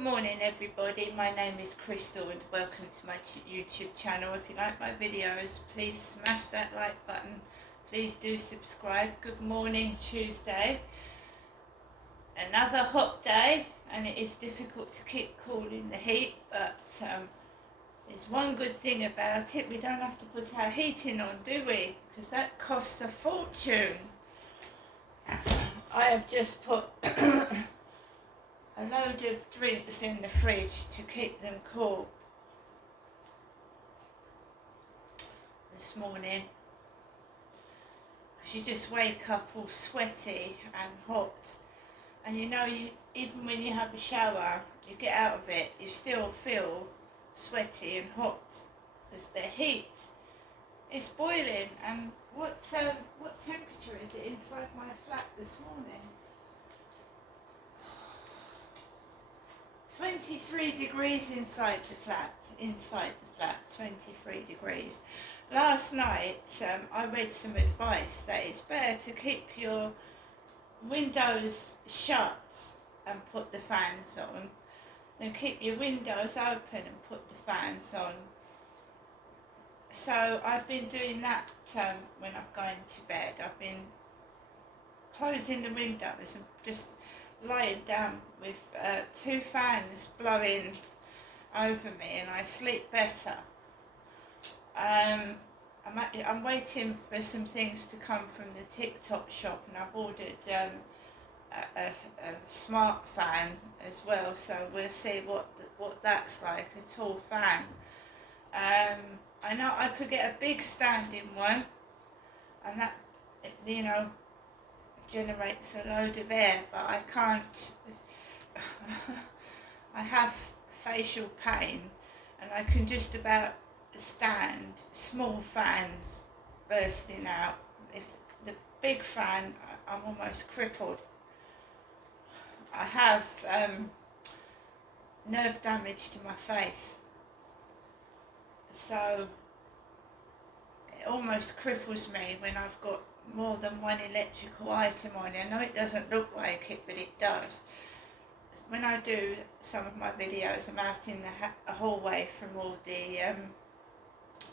morning everybody, my name is Crystal and welcome to my YouTube channel. If you like my videos, please smash that like button. Please do subscribe. Good morning, Tuesday. Another hot day, and it is difficult to keep cool in the heat, but there's one good thing about it: we don't have to put our heating on, do we? Because that costs a fortune. I have just put a load of drinks in the fridge to keep them cool this morning, because you just wake up all sweaty and hot, and you know, even when you have a shower, you get out of it, you still feel sweaty and hot because the heat is boiling. And what temperature is it inside my flat this morning? 23 degrees inside the flat, 23 degrees. Last night I read some advice that it's better to keep your windows shut and put the fans on than keep your windows open and put the fans on. So I've been doing that when I'm going to bed. I've been closing the windows and just lying down with two fans blowing over me, and I sleep better. I'm waiting for some things to come from the TikTok shop, and I've ordered a smart fan as well, so we'll see what that's like, a tall fan. I know I could get a big standing one, and that, you know, generates a load of air, but I can't. I have facial pain, and I can just about stand small fans bursting out. If the big fan, I'm almost crippled. I have nerve damage to my face, so it almost cripples me when I've got more than one electrical item on. I know it doesn't look like it, but it does. When I do some of my videos, I'm out in the hallway from all the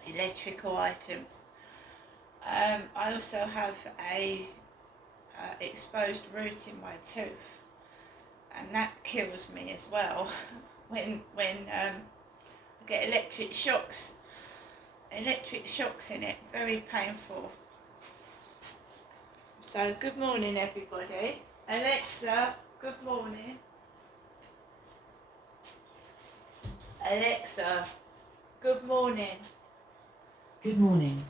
electrical items. I also have a exposed root in my tooth, and that kills me as well. when I get electric shocks in it, very painful. So good morning everybody. Alexa, good morning. Alexa, good morning. Good morning.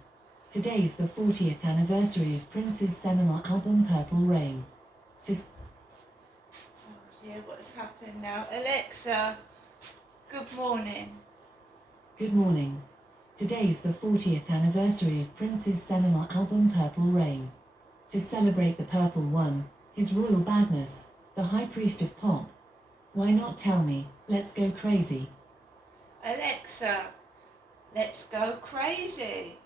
Today's the 40th anniversary of Prince's seminal album Purple Rain. Oh dear, what's happened now? Alexa, good morning. Good morning. Today's the 40th anniversary of Prince's seminal album Purple Rain. To celebrate the Purple One, his royal badness, the high priest of pop. Why not tell me, let's go crazy? Alexa, let's go crazy.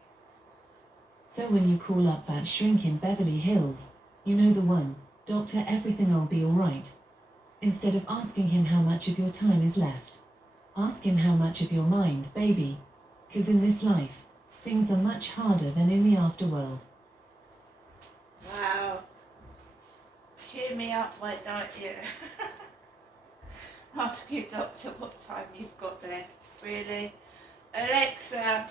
So when you call up that shrink in Beverly Hills, you know the one, Doctor Everything'll be alright. Instead of asking him how much of your time is left, ask him how much of your mind, baby. 'Cause in this life, things are much harder than in the afterworld. Wow. Cheer me up, why don't you? Ask your doctor what time you've got left. Really? Alexa,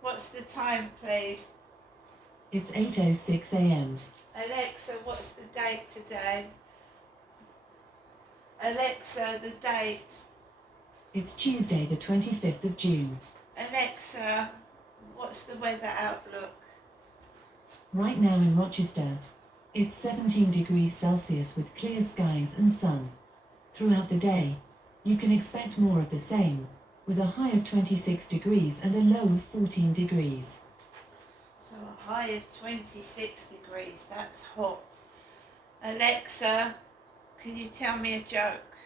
what's the time, please? It's 8:06 a.m. Alexa, what's the date today? Alexa, the date. It's Tuesday the 25th of June. Alexa, what's the weather outlook? Right now in Rochester, it's 17 degrees Celsius with clear skies and sun. Throughout the day, you can expect more of the same, with a high of 26 degrees and a low of 14 degrees. So a high of 26 degrees, that's hot. Alexa, can you tell me a joke?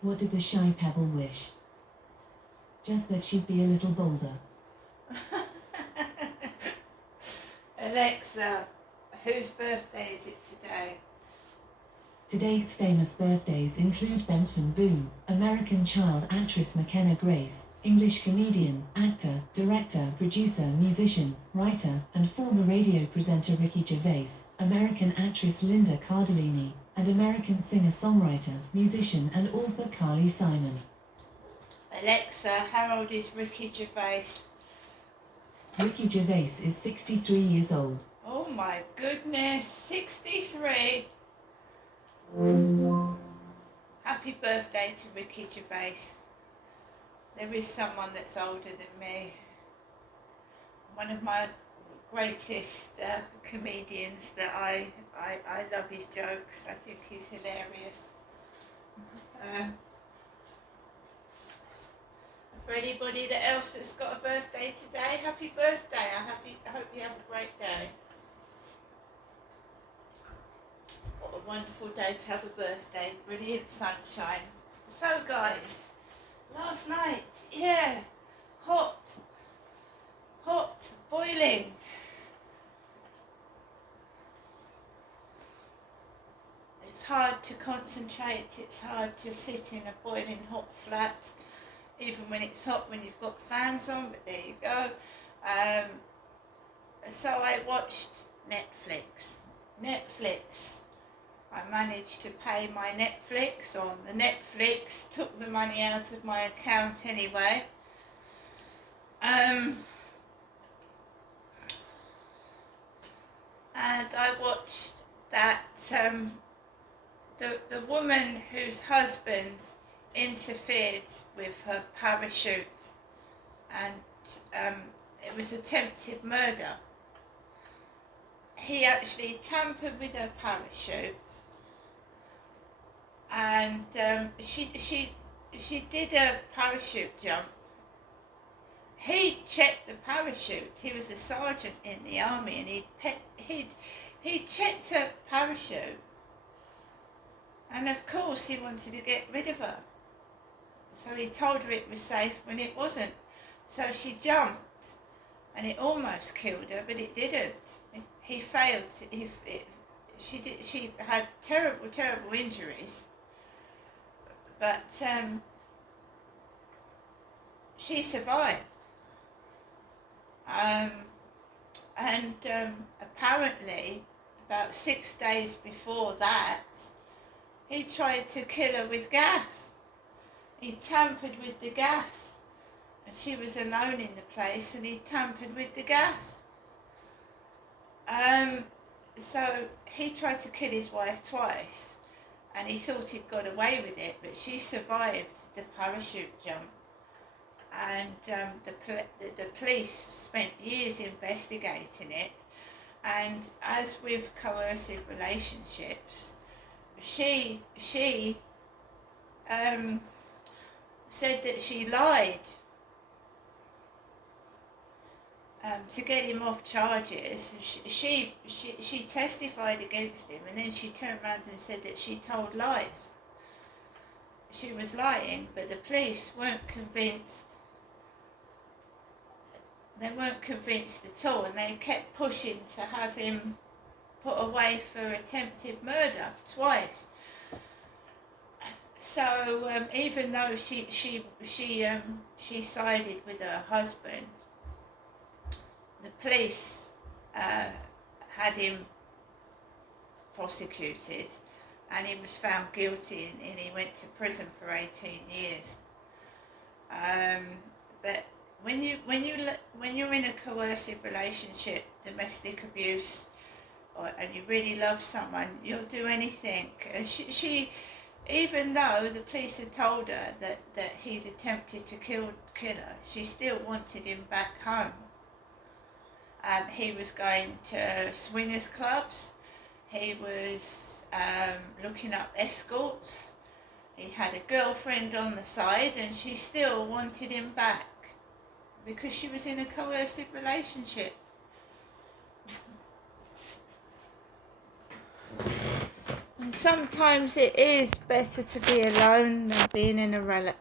What did the shy pebble wish? Just that she'd be a little bolder. Alexa, whose birthday is it today? Today's famous birthdays include Benson Boone, American child actress McKenna Grace, English comedian, actor, director, producer, musician, writer, and former radio presenter Ricky Gervais, American actress Linda Cardellini, and American singer-songwriter, musician, and author Carly Simon. Alexa, how old is Ricky Gervais? Ricky Gervais is 63 years old. Oh my goodness, 63. Happy birthday to Ricky Gervais. There is someone that's older than me. One of my greatest comedians that I love his jokes. I think he's hilarious. For anybody else that's got a birthday today, happy birthday. I hope you have a great day. What a wonderful day to have a birthday. Brilliant sunshine. So guys, last night, yeah, hot, boiling. It's hard to concentrate, it's hard to sit in a boiling hot flat, even when it's hot when you've got fans on, but there you go. So I watched Netflix. I managed to pay my Netflix on. The Netflix took the money out of my account anyway. And I watched that the woman whose husband interfered with her parachute, and it was attempted murder. He actually tampered with her parachute, and she did a parachute jump. He checked the parachute. He was a sergeant in the army, and he checked her parachute, and of course he wanted to get rid of her. So he told her it was safe when it wasn't. So she jumped, and it almost killed her, but it didn't. He failed. She had terrible injuries, but she survived. And apparently, about 6 days before that, he tried to kill her with gas. He tampered with the gas, and she was alone in the place, and he tampered with the gas. So he tried to kill his wife twice, and he thought he'd got away with it, but she survived the parachute jump. And the police spent years investigating it, and as with coercive relationships, she said that she lied to get him off charges. She testified against him, and then she turned around and said that she told lies. She was lying, but the police weren't convinced. They weren't convinced at all, and they kept pushing to have him put away for attempted murder twice. So even though she sided with her husband, the police had him prosecuted, and he was found guilty, and he went to prison for 18 years. But when you're in a coercive relationship, domestic abuse, and you really love someone, you'll do anything. She even though the police had told her that he'd attempted to kill her, she still wanted him back home. He was going to swingers clubs. He was looking up escorts. He had a girlfriend on the side, and she still wanted him back because she was in a coercive relationship. And sometimes it is better to be alone than being in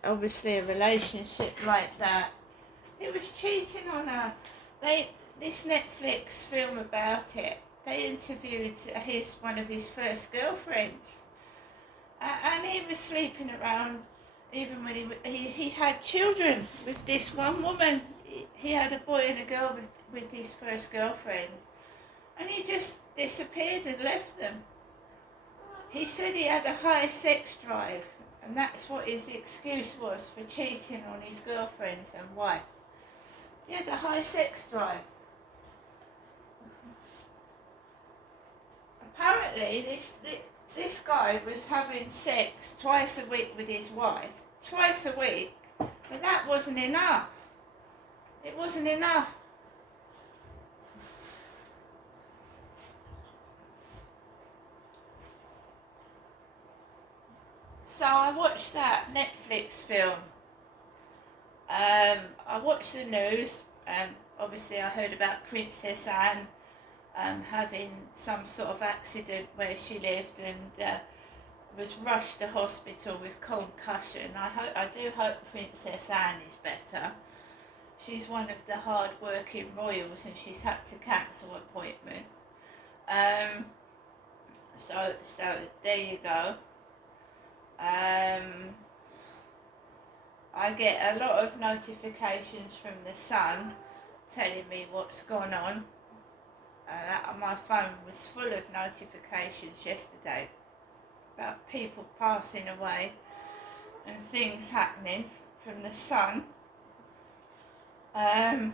obviously a relationship like that. He was cheating on her. This Netflix film about it, they interviewed one of his first girlfriends, And he was sleeping around even when he had children with this one woman. He had a boy and a girl with his first girlfriend, and he just disappeared and left them. He said he had a high sex drive, and that's what his excuse was for cheating on his girlfriends and wife. He had a high sex drive. Apparently, this guy was having sex twice a week with his wife, twice a week, but that wasn't enough. It wasn't enough. So I watched that Netflix film. I watched the news, and obviously I heard about Princess Anne having some sort of accident where she lived and was rushed to hospital with concussion. I do hope Princess Anne is better. She's one of the hard-working royals, and she's had to cancel appointments. So there you go. I get a lot of notifications from the Sun telling me what's gone on. My phone was full of notifications yesterday about people passing away and things happening from the Sun. I've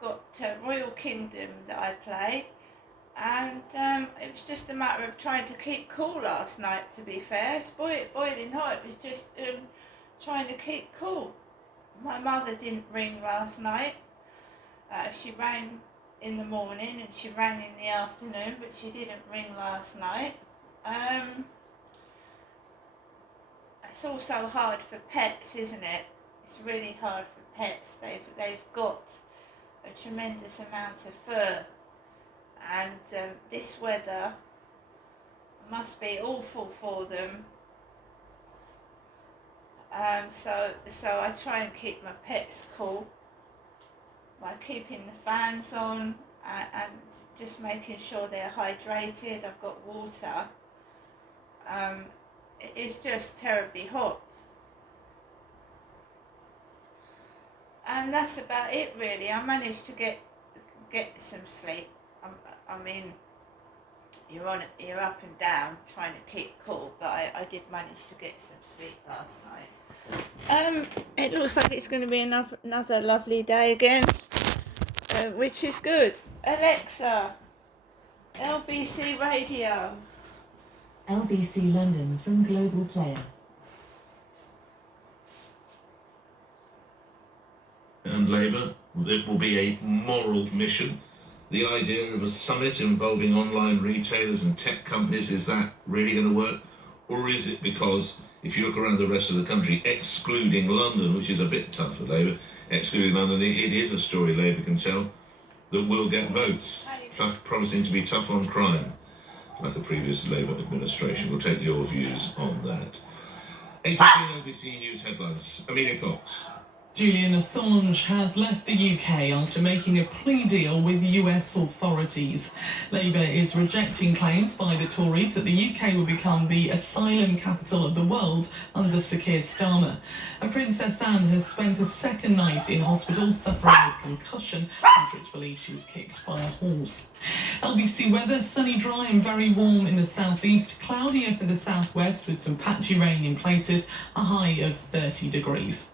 got Royal Kingdom that I play, and it was just a matter of trying to keep cool last night, to be fair. It's boiling hot. It was just trying to keep cool. My mother didn't ring last night. She rang in the morning and she rang in the afternoon, but she didn't ring last night. It's also hard for pets, isn't it? It's really hard for pets. They've got a tremendous amount of fur, and this weather must be awful for them. So I try and keep my pets cool by keeping the fans on and just making sure they're hydrated. I've got water. It's just terribly hot. And that's about it, really. I managed to get some sleep. I mean, you're up and down trying to keep cool, but I did manage to get some sleep last night. It looks like it's going to be another lovely day again, which is good. Alexa, LBC Radio. LBC London from Global Player. And Labour, it will be a moral mission. The idea of a summit involving online retailers and tech companies, is that really going to work? Or is it because, if you look around the rest of the country, excluding London, which is a bit tough for Labour, excluding London, it is a story Labour can tell that will get votes, promising to be tough on crime, like a previous Labour administration. We'll take your views on that. 8:15 LBC News headlines. Amelia Cox. Julian Assange has left the UK after making a plea deal with US authorities. Labour is rejecting claims by the Tories that the UK will become the asylum capital of the world under Sir Keir Starmer. And Princess Anne has spent a second night in hospital suffering with concussion after it's believed she was kicked by a horse. LBC weather, sunny, dry and very warm in the southeast, cloudier for the southwest with some patchy rain in places, a high of 30 degrees.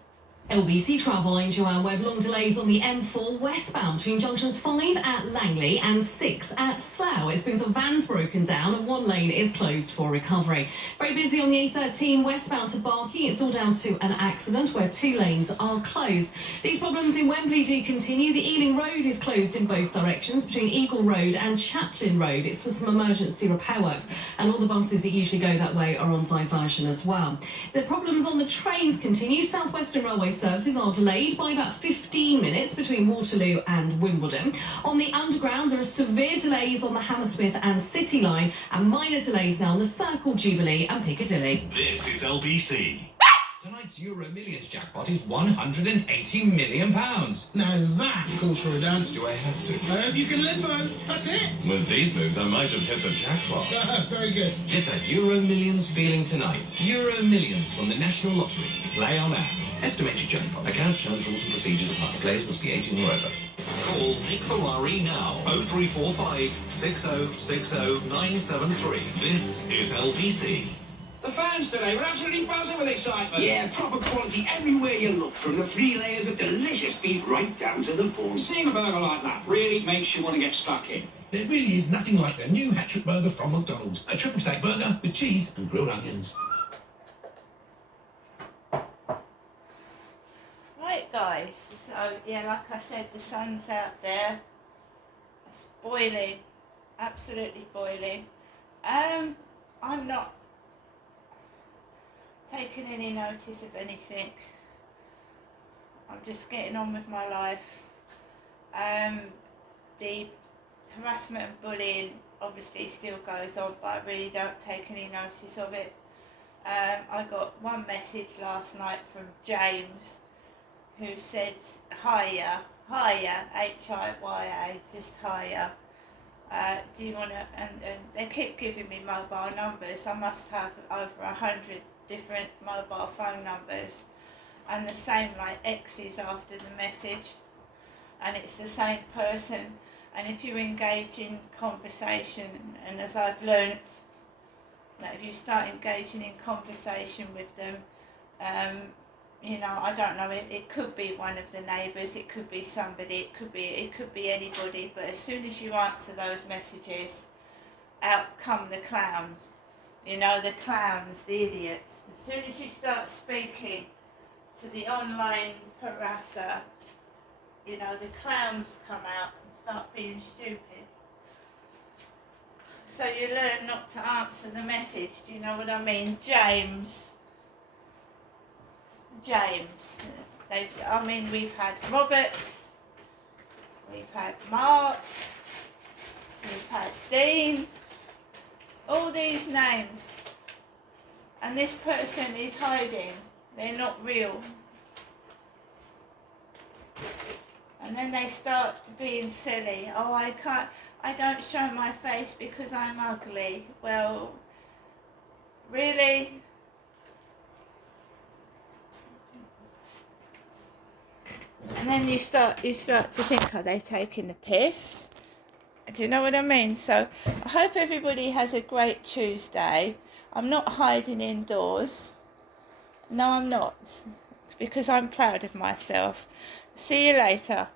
LBC Travel, I'm Joanne Webb. Long delays on the M4 westbound between junctions 5 at Langley and 6 at Slough. It's because a van's broken down and one lane is closed for recovery. Very busy on the A13 westbound to Barking. It's all down to an accident where 2 lanes are closed. These problems in Wembley do continue. The Ealing Road is closed in both directions between Eagle Road and Chaplin Road. It's for some emergency repair works, and all the buses that usually go that way are on diversion as well. The problems on the trains continue. South Western Railway services are delayed by about 15 minutes between Waterloo and Wimbledon. On the Underground, there are severe delays on the Hammersmith and City line and minor delays now on the Circle, Jubilee and Piccadilly. This is LBC. Tonight's Euro Millions jackpot is £180 million. Now that calls for a dance. Do I have to? I hope you can limbo. That's it. With these moves, I might just hit the jackpot. Very good. Get that Euro Millions feeling tonight. Euro Millions from the National Lottery. Play on app. Estimated jackpot. Account terms, rules and procedures apply. Players must be 18 or over. Call Nick Ferrari now. 0345 6060 973. This is LBC. The fans today were absolutely buzzing with excitement. Yeah, proper quality everywhere you look, from the 3 layers of delicious beef right down to the bone. Seeing a burger like that really makes you want to get stuck in. There really is nothing like the new Hat-Trick Burger from McDonald's. A triple stack burger with cheese and grilled onions. Right guys, so yeah, like I said, the sun's out there. It's boiling, absolutely boiling. I'm not taking any notice of anything. I'm just getting on with my life. The harassment and bullying obviously still goes on, but I really don't take any notice of it. I got one message last night from James, who said hiya, H-I-Y-A, just hiya. Do you want to, and they keep giving me mobile numbers. I must have over 100 different mobile phone numbers, and the same like X's after the message, and it's the same person. And if you engage in conversation, and as I've learnt, that if you start engaging in conversation with them, you know, I don't know, it could be one of the neighbours, it could be somebody, it could be anybody, but as soon as you answer those messages, out come the clowns. You know, the clowns, the idiots. As soon as you start speaking to the online harasser, you know, the clowns come out and start being stupid. So you learn not to answer the message, do you know what I mean? James. I mean, we've had Roberts, we've had Mark, we've had Dean, all these names, and this person is hiding. They're not real. And then they start to being silly. Oh, I don't show my face because I'm ugly. Well, really? And then you start to think, are they taking the piss? Do you know what I mean? So I hope everybody has a great Tuesday. I'm not hiding indoors. No, I'm not, because I'm proud of myself. See you later.